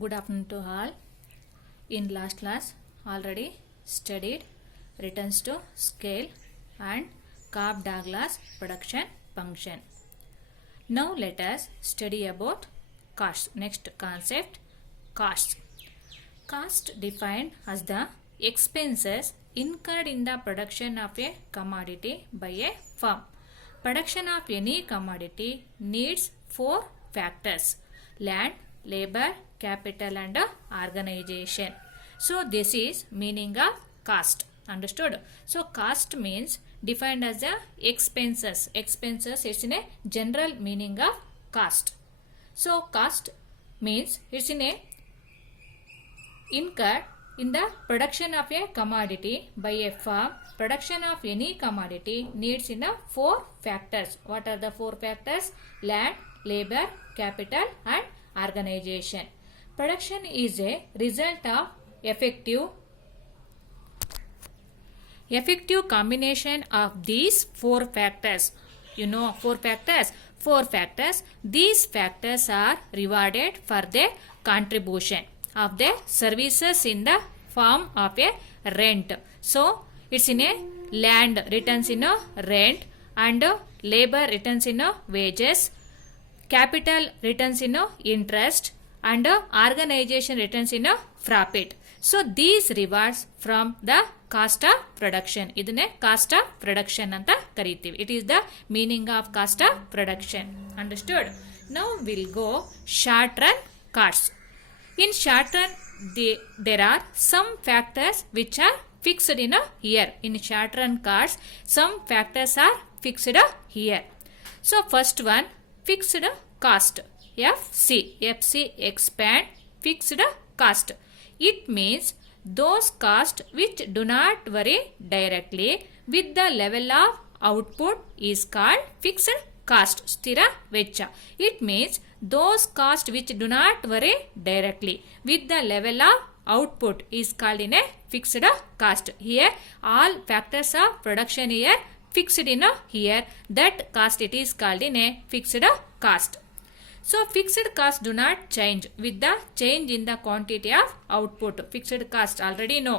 Good afternoon to all. In last class already studied returns to scale and Cobb-Douglas production function. Now let us study about costs. Next concept, costs. Cost defined as the expenses incurred in the production of a commodity by a firm. Production of any commodity needs four factors: land, labor, capital and organization. So this is meaning of cost. Understood? So cost means defined as the expenses. Expenses is in a general meaning of cost. So cost means it's in a incurred in the production of a commodity by a firm. Production of any commodity needs in the four factors. What are the four factors? Land, labor, capital and organization. Production is a result of effective combination of these four factors. You know four factors? Four factors. These factors are rewarded for their contribution of their services in the form of a rent. So it's in a land returns in a rent, and labor returns in a wages, capital returns in a interest, and organization returns in a profit. So these rewards from the cost of production. ಇದನ್ನೇ cost of production ಅಂತ ಕರೀತೀವಿ. It is the meaning of cost of production. Understood? Now we'll go short run costs. In short run, there are some factors which are fixed in a year. In short run costs, some factors are fixed here. So first one, fixed cost. FC expand fixed cost. It means those costs which do not vary directly with the level of output is called fixed cost. Sthira vecha. It means those costs which do not vary directly with the level of output is called in a fixed cost. Here all factors of production here fixed in a here, that cost it is called in a fixed cost. So fixed costs do not change with the change in the quantity of output. Fixed cost already know.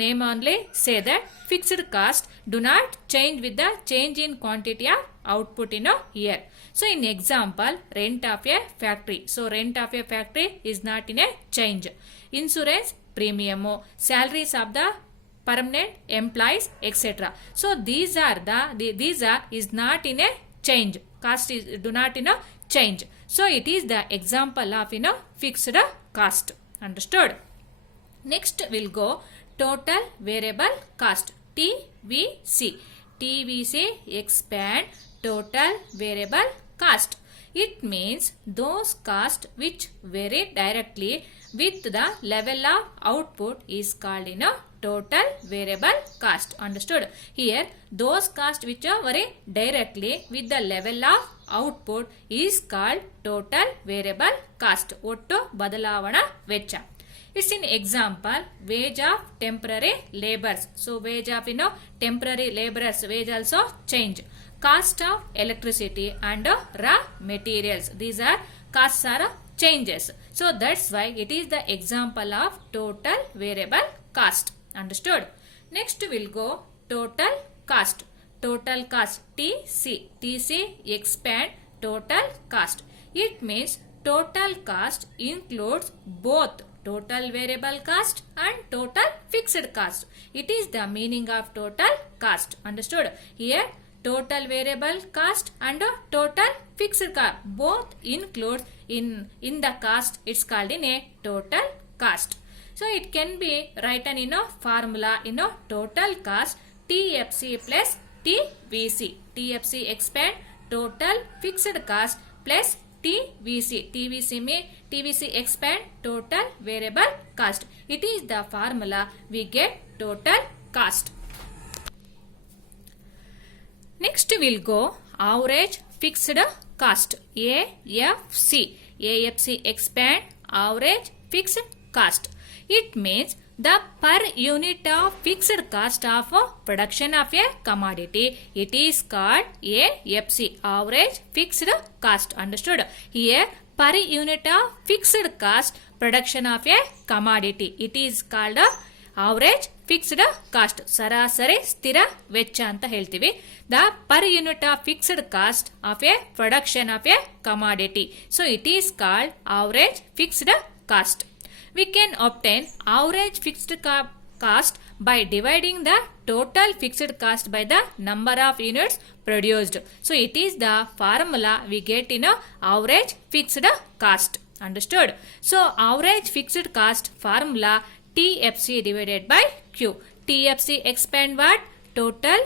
Name only say that fixed cost do not change with the change in quantity of output in a year. So in example, rent of a factory. So rent of a factory is not in a change. Insurance premium, salaries of the permanent employees, etc. So these are is not in a change. Cost is do not in a change. So it is the example of fixed cost. Understood? Next we'll go total variable cost. TVC. TVC expand total variable cost. It means those costs which vary directly with the level of output is called total variable cost. Understood? Here those costs which vary directly with the level of output is called total variable cost. Otto badalavana vecha. It's an example, wage of temporary laborers. So wage of temporary laborers, wage also change. Cost of electricity and raw materials. These are costs are changes. So that's why it is the example of total variable cost. Understood? Next we'll go total cost. Total cost. TC expand total cost. It means total cost includes both total variable cost and total fixed cost. It is the meaning of total cost. Understood? Here total variable cost and total fixed cost both include in the cost. It's called in a total cost. So it can be written in a formula total cost TFC plus TVC. TFC expand total fixed cost plus TVC. TVC expand total variable cost. It is the formula we get total cost. Next we'll go average fixed cost. AFC expand average fixed cost. It means the per unit of fixed cost of production of a commodity. It is called AFC, average fixed cost. Understood? Here per unit of fixed cost production of a commodity. It is called a average fixed cost. ಸರಾಸರಿ ಸ್ಥಿರ ವೆಚ್ಚ ಅಂತ ಹೇಳ್ತೀವಿ. The per unit of fixed cost of a production of a commodity. So it is called average fixed cost. We can obtain average fixed cost by dividing the total fixed cost by the number of units produced. So it is the formula we get in a average fixed cost. Understood? So average fixed cost formula TFC divided by Q. TFC expand what? Total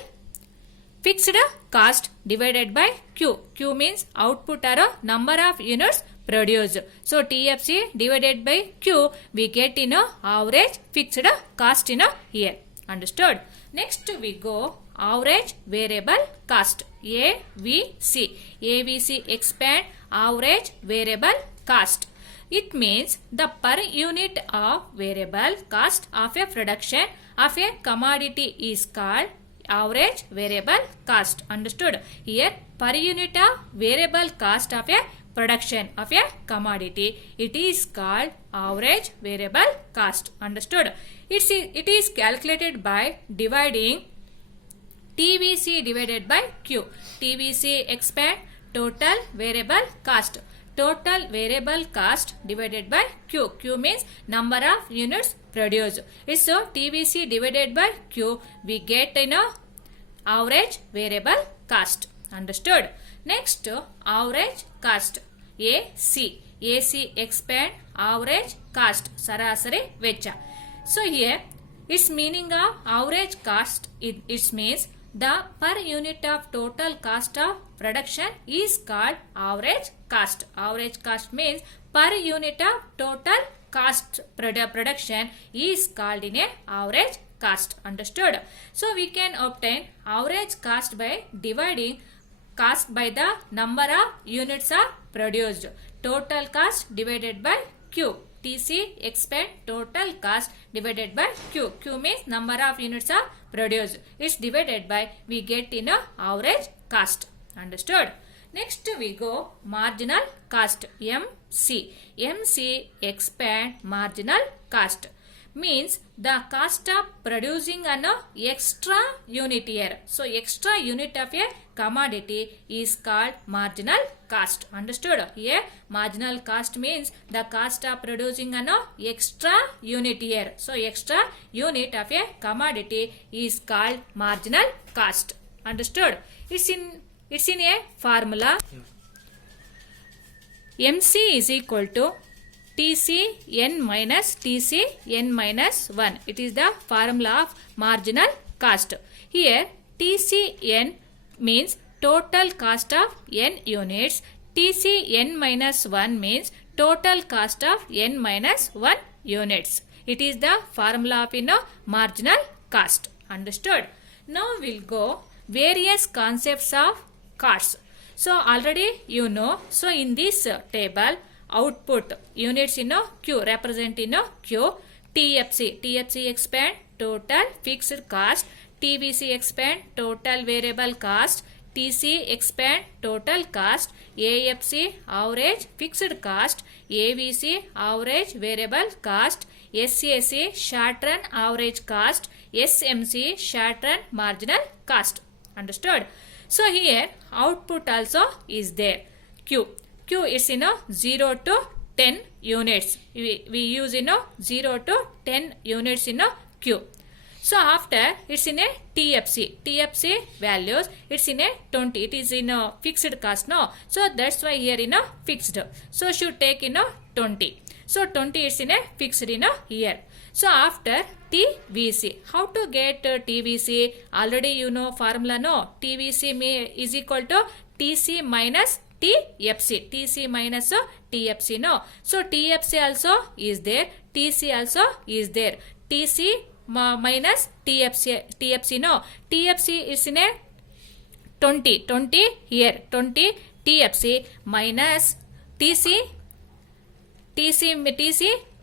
fixed cost divided by Q. Q means output or number of units produced. So TFC divided by Q, we get in a average fixed cost in a here. Understood? Next we go average variable cost. AVC. AVC expand average variable cost. It means the per unit of variable cost of a production of a commodity is called average variable cost. Understood? Here per unit of variable cost of a production of a commodity, it is called average variable cost. Understood? It is calculated by dividing TVC divided by Q. TVC expand total variable cost. Total variable cost divided by Q. Q means number of units produced. So TVC divided by Q, we get in a average variable cost. Understood? Next, average cost. AC. AC expand average cost. Sarasari vecha. So here, its meaning of average cost, it means the per unit of total cost of production is called average cost. Average cost means per unit of total cost production is called in a average cost. Understood? So we can obtain average cost by dividing cost by the number of units are produced. Total cost divided by Q. TC expand total cost divided by Q. Q means number of units are produced. It's divided by, we get in a average cost. Understood? Next we go marginal cost. MC. MC expand marginal cost. Means the cost of producing an extra unit here. So extra unit of a commodity is called marginal cost. Understood? Here marginal cost means the cost of producing an extra unit here. So extra unit of a commodity is called marginal cost. Understood? It's in a formula. MC is equal to TCN minus TCN minus 1. It is the formula of marginal cost. Here TCN means total cost of n units. TCN minus 1 means total cost of n minus 1 units. It is the formula of marginal cost. Understood? Now we'll go various concepts of costs. So already you know. So in this table, output units in Q represent in Q. TFC. TFC expand total fixed cost. TVC expand total variable cost. TC expand total cost. AFC average fixed cost. AVC average variable cost. SAC short run average cost. SMC short run marginal cost. Understood? So here output also is there. Q. Q is 0 to 10 units. We use 0 to 10 units in Q. So after it's in a TFC. TFC values it's in a 20. It is in a fixed cost, no. So that's why here in a fixed. So should take in 20. So 20 is in a fixed in here. So after TVC, how to get TVC? Already you know formula, no. TVC is equal to TC minus TFC. TC minus TFC, no. So TFC also is there. TC also is there. TC minus TFC, no. TFC is in a 20 here. 20 TFC minus TC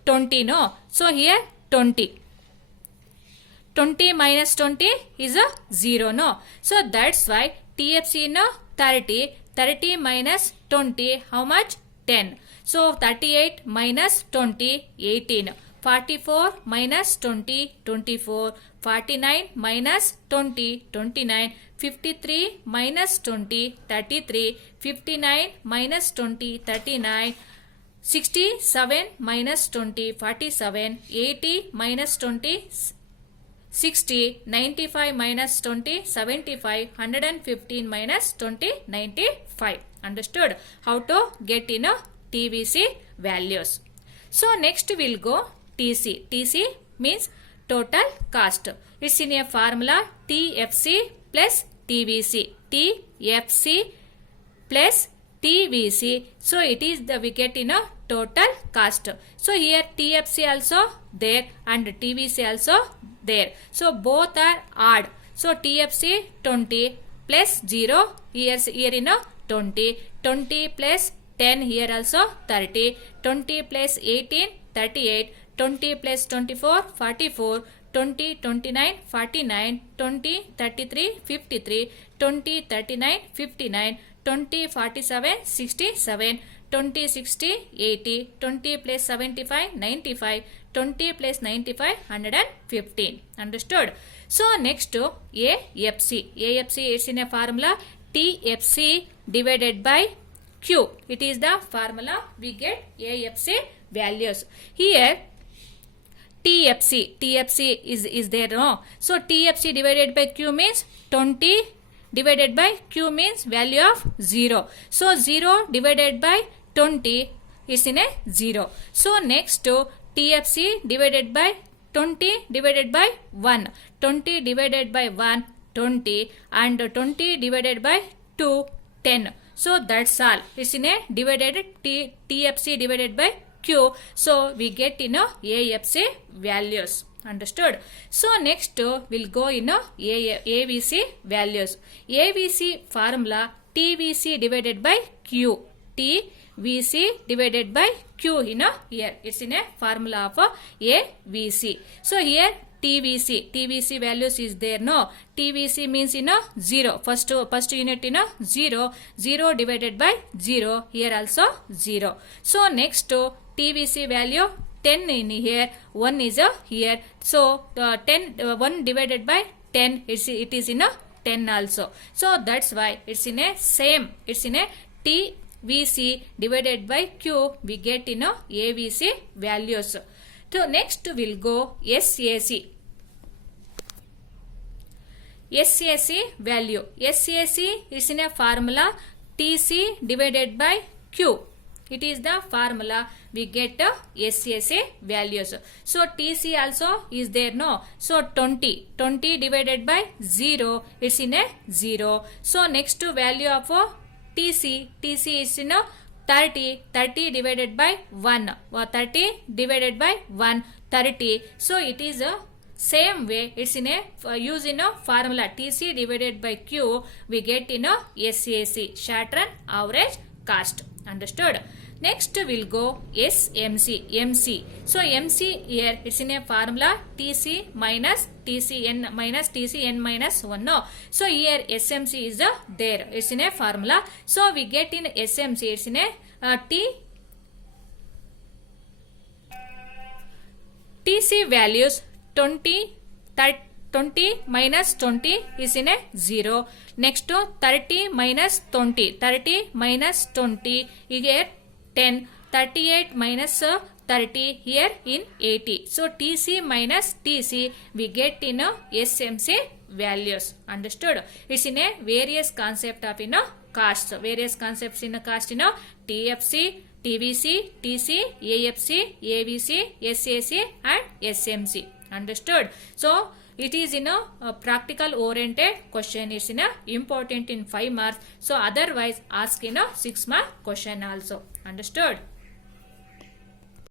20, no. So here 20 minus 20 is a 0, no. So that's why TFC 30 minus 20, how much? 10. So 38 minus 20, 18. 44 minus 20, 24. 49 minus 20, 29. 53 minus 20, 33. 59 minus 20, 39. 67 minus 20, 47. 80 minus 20, 60. 95 minus 20, 75. 115 minus 20, 95. Understood? How to get in a TVC values. So next we'll go TC. TC means total cost. It's in a formula TFC plus TVC. TFC plus TVC. So it is the we get in a total cost. So here TFC also there and TVC also there. So both are odd. So TFC 20 plus 0 here in a 20. 20 plus 10 here also 30. 20 plus 18 38. 20 plus 24 44. 20 29 49. 20 33 53. 20 39 59. 20 47 67. 20 60 80. 20 plus 75 95. 20 plus 95 115. Understood? So next AFC. AFC is in a formula TFC divided by Q. It is the formula we get AFC values. Here TFC is there, no? So TFC divided by Q means 20 divided by Q means value of 0. So 0 divided by 20 is in a 0. So next TFC divided by 20 divided by 1. 20 divided by 1 20 and 20 divided by 2 10. So that's all. It's in a divided TFC divided by Q. So we get in a AFC values. Understood? So next we'll go in a AVC values. AVC formula TVC divided by Q. TVC divided by Q in a here. It's in a formula of AVC. So here TVC values is there, no? TVC means in a 0. First unit in a 0. 0 divided by 0. Here also 0. So next TVC value 10 in here. 1 is a here. So 1 divided by 10 it is in a 10 also. So that's why it's in a same. It's in a TVC divided by Q. We get in a AVC values. So next we'll go SAC. SAC value. SAC is in a formula TC divided by Q. It is the formula we get SAC values. So TC also is there, no? So 20 divided by 0, it's in a 0. So next to value of TC is in a 30 divided by 1 or 30 divided by 1 30. So it is a same way. It's in a use in a formula TC divided by Q. We get in a SAC, short run average cost. Understood? Next we'll go MC. So MC here it's in a formula TC minus TCN minus TCN minus 1. No. So here SMC is there. It's in a formula. So we get in SMC. It's in a TC values 20 minus 20 is in a 0. Next to 30 minus 20. 30 minus 20 here 10. 38 minus 30 here in 80. So TC minus TC we get in a SMC values. Understood? It's in a various concept of in a cost. Various concepts in a cost in a TFC, TVC, TC, AFC, AVC, SAC and SMC. Understood? So it is in a practical oriented question. It's in a important in 5 marks. So otherwise ask in a 6 mark question also. Understood?